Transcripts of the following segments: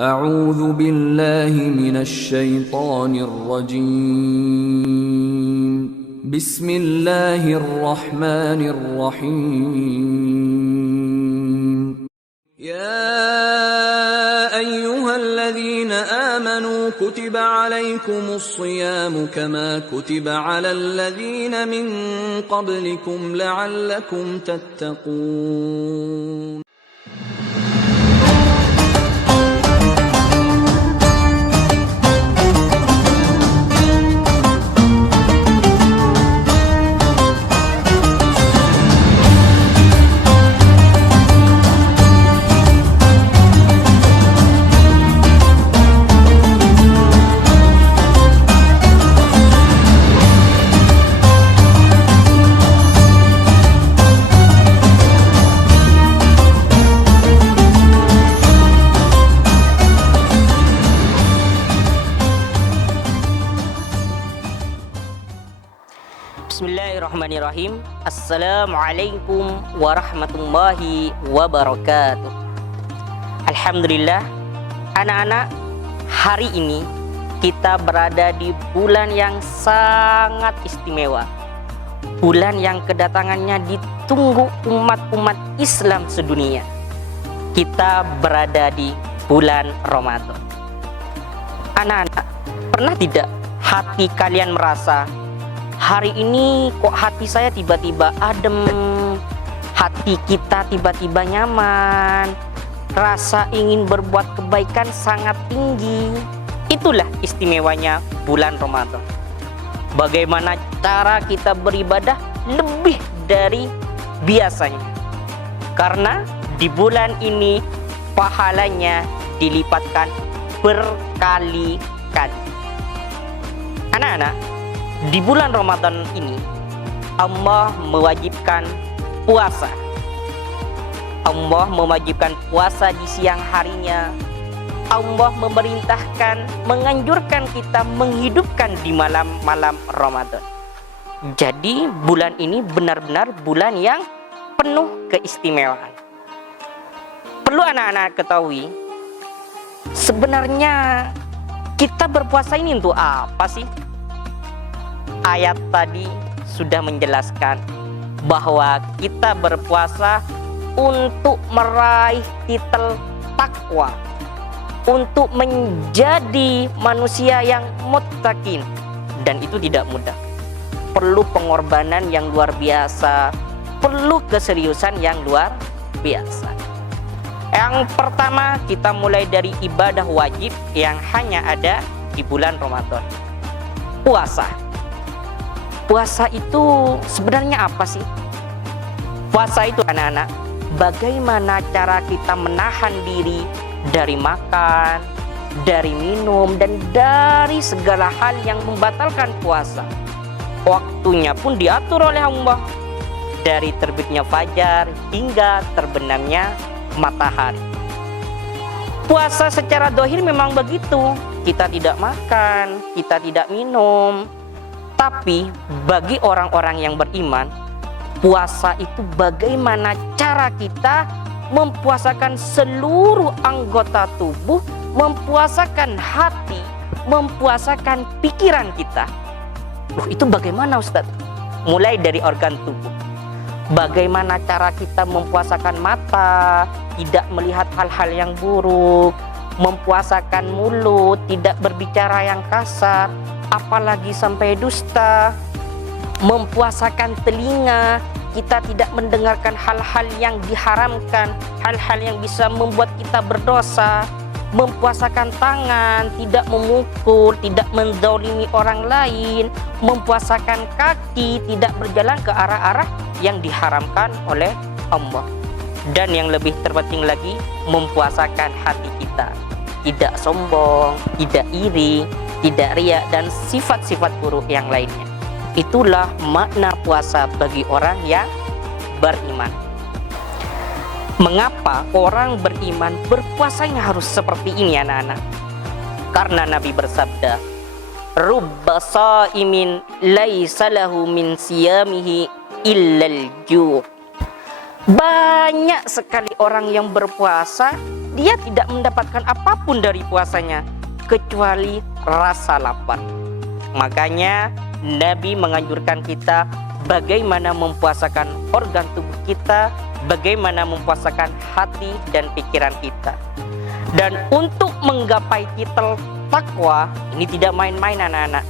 أعوذ بالله من الشيطان الرجيم بسم الله الرحمن الرحيم يا أيها الذين آمنوا كتب عليكم الصيام كما كتب على الذين من قبلكم لعلكم تتقون. Bismillahirrahmanirrahim. Assalamualaikum warahmatullahi wabarakatuh. Alhamdulillah, anak-anak, hari ini kita berada di bulan yang sangat istimewa. Bulan yang kedatangannya ditunggu umat-umat Islam sedunia. Kita berada di bulan Ramadan. Anak-anak, pernah tidak hati kalian merasa, hari ini kok hati saya tiba-tiba adem, hati kita tiba-tiba nyaman, rasa ingin berbuat kebaikan sangat tinggi? Itulah istimewanya bulan Ramadan. Bagaimana cara kita beribadah lebih dari biasanya, karena di bulan ini pahalanya dilipatkan berkali-kali. Anak-anak, di bulan Ramadan ini Allah mewajibkan puasa. Allah mewajibkan puasa di siang harinya. Allah memerintahkan, menganjurkan kita menghidupkan di malam-malam Ramadan. Jadi bulan ini benar-benar bulan yang penuh keistimewaan. Perlu anak-anak ketahui, sebenarnya kita berpuasa ini untuk apa sih? Ayat tadi sudah menjelaskan bahwa kita berpuasa untuk meraih titel takwa, untuk menjadi manusia yang muttaqin, dan itu tidak mudah. Perlu pengorbanan yang luar biasa, perlu keseriusan yang luar biasa. Yang pertama, kita mulai dari ibadah wajib yang hanya ada di bulan Ramadan. Puasa. Puasa itu sebenarnya apa sih? Puasa itu anak-anak, bagaimana cara kita menahan diri dari makan, dari minum, dan dari segala hal yang membatalkan puasa. Waktunya pun diatur oleh Allah, dari terbitnya fajar hingga terbenamnya matahari. Puasa secara zahir memang begitu, kita tidak makan, kita tidak minum. Tapi bagi orang-orang yang beriman, puasa itu bagaimana cara kita mempuasakan seluruh anggota tubuh, mempuasakan hati, mempuasakan pikiran kita. Loh, itu bagaimana Ustaz? Mulai dari organ tubuh. Bagaimana cara kita mempuasakan mata, tidak melihat hal-hal yang buruk, mempuasakan mulut, tidak berbicara yang kasar, apalagi sampai dusta, mempuasakan telinga, kita tidak mendengarkan hal-hal yang diharamkan, hal-hal yang bisa membuat kita berdosa, mempuasakan tangan, tidak memukul, tidak menzalimi orang lain, mempuasakan kaki, tidak berjalan ke arah-arah yang diharamkan oleh Allah. Dan yang lebih terpenting lagi, mempuasakan hati kita, tidak sombong, tidak iri, tidak riya, dan sifat-sifat buruk yang lainnya. Itulah makna puasa bagi orang yang beriman. Mengapa orang beriman berpuasanya harus seperti ini anak-anak? Karena Nabi bersabda, rubba shaimin laisa lahu min siyamihi illal ju'. Banyak sekali orang yang berpuasa dia tidak mendapatkan apapun dari puasanya kecuali rasa lapar. Makanya Nabi menganjurkan kita bagaimana mempuasakan organ tubuh kita, bagaimana mempuasakan hati dan pikiran kita. Dan untuk menggapai titel takwa, ini tidak main-main anak-anak.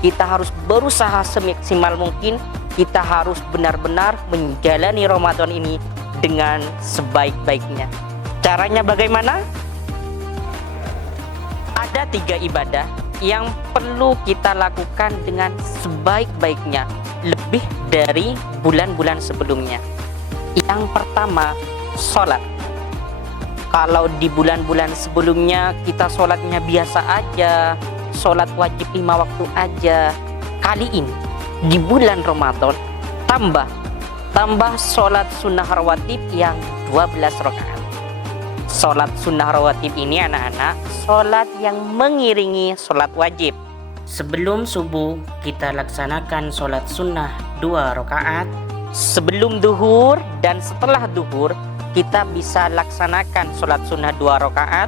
Kita harus berusaha semaksimal mungkin, kita harus benar-benar menjalani Ramadan ini dengan sebaik-baiknya. Caranya bagaimana? Ada 3 ibadah yang perlu kita lakukan dengan sebaik-baiknya, lebih dari bulan-bulan sebelumnya. Yang pertama, sholat. Kalau di bulan-bulan sebelumnya kita sholatnya biasa aja, sholat wajib 5 waktu aja, kali ini di bulan Ramadan tambah sholat sunnah rawatib yang 12 rakaat. Sholat sunnah rawatib ini anak-anak, sholat yang mengiringi sholat wajib. Sebelum subuh kita laksanakan sholat sunnah 2 rakaat. Sebelum duhur dan setelah duhur kita bisa laksanakan sholat sunnah 2 rakaat.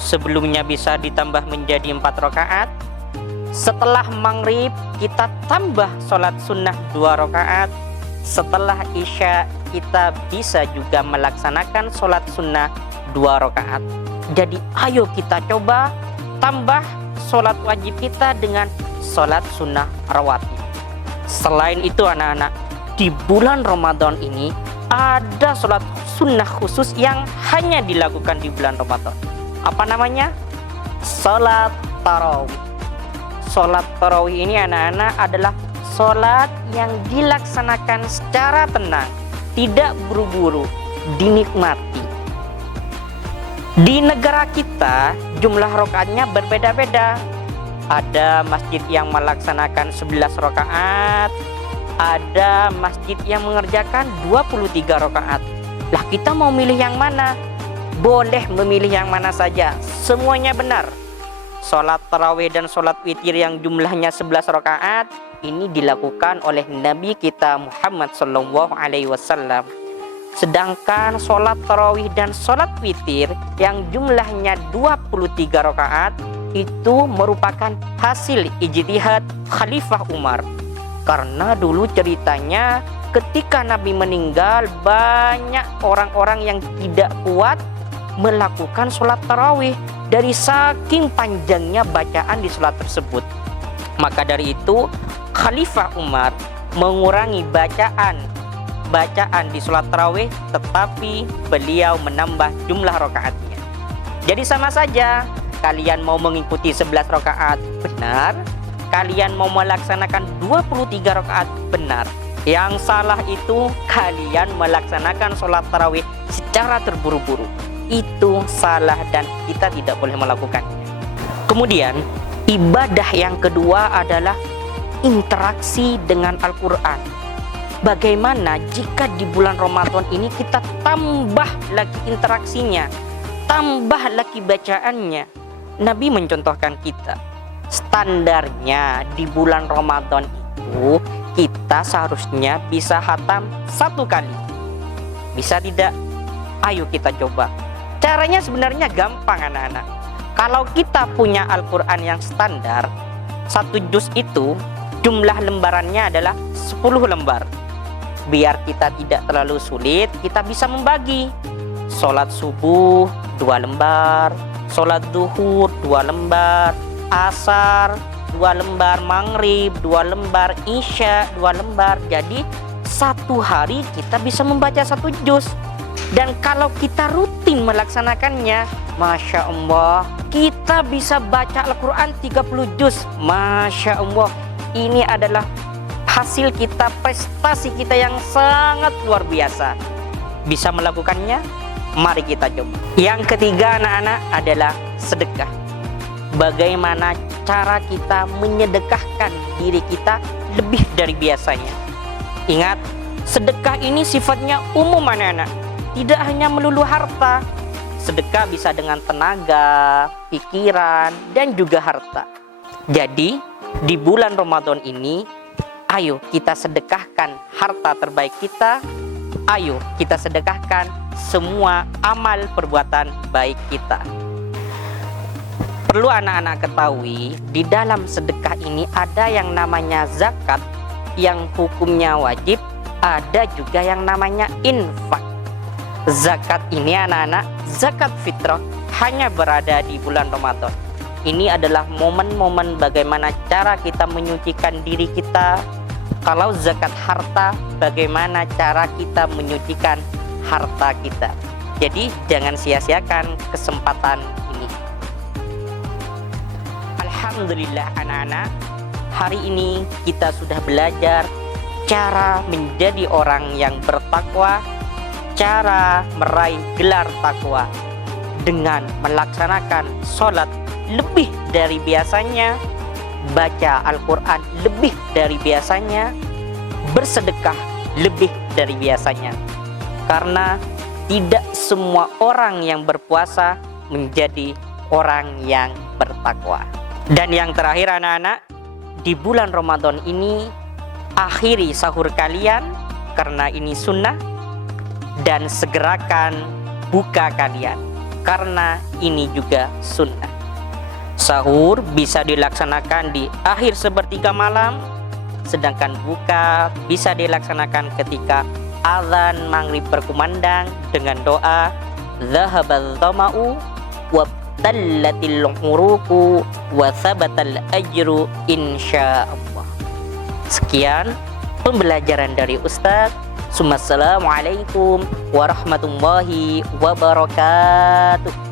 Sebelumnya bisa ditambah menjadi 4 rakaat. Setelah maghrib kita tambah sholat sunnah 2 rakaat. Setelah isya kita bisa juga melaksanakan sholat sunnah 2 rakaat. Jadi ayo kita coba tambah sholat wajib kita dengan sholat sunnah rawatib. Selain itu anak-anak, di bulan Ramadan ini ada sholat sunnah khusus yang hanya dilakukan di bulan Ramadan. Apa namanya? Sholat tarawih. Sholat tarawih ini anak-anak adalah sholat yang dilaksanakan secara tenang, tidak buru-buru, dinikmati. Di negara kita jumlah rakaatnya berbeda-beda. Ada masjid yang melaksanakan 11 rakaat, ada masjid yang mengerjakan 23 rakaat. Lah kita mau milih yang mana? Boleh memilih yang mana saja, semuanya benar. Sholat tarawih dan sholat witir yang jumlahnya 11 rakaat ini dilakukan oleh Nabi kita Muhammad SAW. Sedangkan sholat tarawih dan sholat witir yang jumlahnya 23 rakaat itu merupakan hasil ijtihad Khalifah Umar. Karena dulu ceritanya ketika Nabi meninggal, banyak orang-orang yang tidak kuat melakukan sholat tarawih dari saking panjangnya bacaan di sholat tersebut. Maka dari itu Khalifah Umar mengurangi bacaan di sholat tarawih, tetapi beliau menambah jumlah rakaatnya. Jadi sama saja, kalian mau mengikuti 11 rakaat benar, kalian mau melaksanakan 23 rakaat benar. Yang salah itu kalian melaksanakan sholat tarawih secara terburu-buru. Itu salah dan kita tidak boleh melakukannya. Kemudian ibadah yang kedua adalah interaksi dengan Al-Quran. Bagaimana jika di bulan Ramadan ini kita tambah lagi interaksinya, tambah lagi bacaannya. Nabi mencontohkan kita, standarnya di bulan Ramadan itu kita seharusnya bisa khatam 1 kali. Bisa tidak? Ayo kita coba. Caranya sebenarnya gampang anak-anak. Kalau kita punya Al-Quran yang standar, 1 juz itu jumlah lembarannya adalah 10 lembar. Biar kita tidak terlalu sulit, kita bisa membagi. Sholat subuh 2 lembar, sholat duhur 2 lembar, asar 2 lembar, maghrib 2 lembar, isya 2 lembar. Jadi 1 hari kita bisa membaca 1 juz. Dan kalau kita rutin melaksanakannya, Masya Allah, kita bisa baca Al-Quran 30 juz. Masya Allah, ini adalah hasil kita, prestasi kita yang sangat luar biasa. Bisa melakukannya? Mari kita coba. Yang ketiga anak-anak adalah sedekah. Bagaimana cara kita menyedekahkan diri kita lebih dari biasanya. Ingat, sedekah ini sifatnya umum anak-anak, tidak hanya melulu harta. Sedekah bisa dengan tenaga, pikiran, dan juga harta. Jadi di bulan Ramadan ini, ayo kita sedekahkan harta terbaik kita, Ayo kita sedekahkan semua amal perbuatan baik kita. Perlu anak-anak ketahui, di dalam sedekah ini ada yang namanya zakat yang hukumnya wajib, ada juga yang namanya infak. Zakat ini anak-anak, zakat fitrah hanya berada di bulan Ramadan. Ini adalah momen-momen bagaimana cara kita menyucikan diri kita. Kalau zakat harta, bagaimana cara kita menyucikan harta kita. Jadi jangan sia-siakan kesempatan ini. Alhamdulillah anak-anak, hari ini kita sudah belajar cara menjadi orang yang bertakwa, cara meraih gelar takwa dengan melaksanakan sholat lebih dari biasanya, baca Al-Quran lebih dari biasanya, bersedekah lebih dari biasanya. Karena tidak semua orang yang berpuasa menjadi orang yang bertakwa. Dan yang terakhir anak-anak, di bulan Ramadan ini akhiri sahur kalian karena ini sunnah, dan segerakan buka kalian karena ini juga sunnah. Sahur bisa dilaksanakan di akhir sepertiga malam, sedangkan buka bisa dilaksanakan ketika azan maghrib berkumandang dengan doa zahabal dhama'u wabtallatil uruqu wa thabatal ajru insyaallah. Sekian pembelajaran dari Ustadz. Assalamualaikum warahmatullahi wabarakatuh.